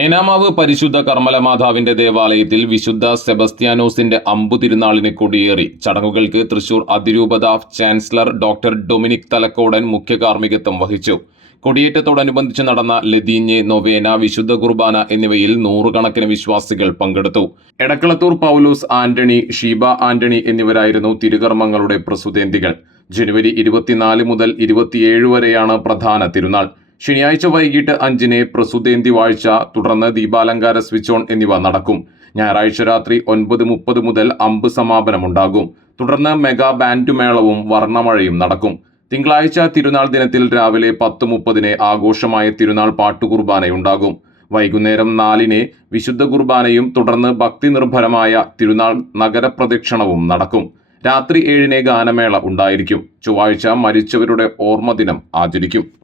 ഏനാമാവ് പരിശുദ്ധ കർമ്മലമാതാവിന്റെ ദേവാലയത്തിൽ വിശുദ്ധ സെബസ്ത്യാനോസിന്റെ അമ്പു തിരുനാളിന് കൊടിയേറി. ചടങ്ങുകൾക്ക് തൃശൂർ അതിരൂപത ചാൻസലർ ഡോക്ടർ ഡൊമിനിക് തലക്കോടൻ മുഖ്യ കാർമ്മികത്വം വഹിച്ചു. കൊടിയേറ്റത്തോടനുബന്ധിച്ച് നടന്ന ലതീഞ്ഞ് നൊവേന വിശുദ്ധ കുർബാന എന്നിവയിൽ നൂറുകണക്കിന് വിശ്വാസികൾ പങ്കെടുത്തു. എടക്കളത്തൂർ പൗലൂസ് ആന്റണി ഷീബ ആന്റണി എന്നിവരായിരുന്നു തിരുകർമ്മങ്ങളുടെ പ്രസുതേന്തികൾ ജനുവരി ഇരുപത്തിനാല് മുതൽ ഇരുപത്തിയേഴ് വരെയാണ് പ്രധാന തിരുനാൾ. ശനിയാഴ്ച വൈകിട്ട് അഞ്ചിന് പ്രസുതേന്തി വാഴ്ച തുടർന്ന് ദീപാലങ്കാര സ്വിച്ച് ഓൺ എന്നിവ നടക്കും. ഞായറാഴ്ച രാത്രി ഒൻപത് മുപ്പത് മുതൽ അമ്പ് സമാപനമുണ്ടാകും. തുടർന്ന് മെഗാ ബാൻഡ് മേളവും വർണമഴയും നടക്കും. തിങ്കളാഴ്ച തിരുനാൾ ദിനത്തിൽ രാവിലെ പത്ത് മുപ്പതിന് ആഘോഷമായ തിരുനാൾ പാട്ടുകുർബാനയുണ്ടാകും. വൈകുന്നേരം നാലിന് വിശുദ്ധ കുർബാനയും തുടർന്ന് ഭക്തി നിർഭരമായ തിരുനാൾ നഗരപ്രദക്ഷിണവും നടക്കും. രാത്രി ഏഴിന് ഗാനമേള ഉണ്ടായിരിക്കും. ചൊവ്വാഴ്ച മരിച്ചവരുടെ ഓർമ്മദിനം ആചരിക്കും.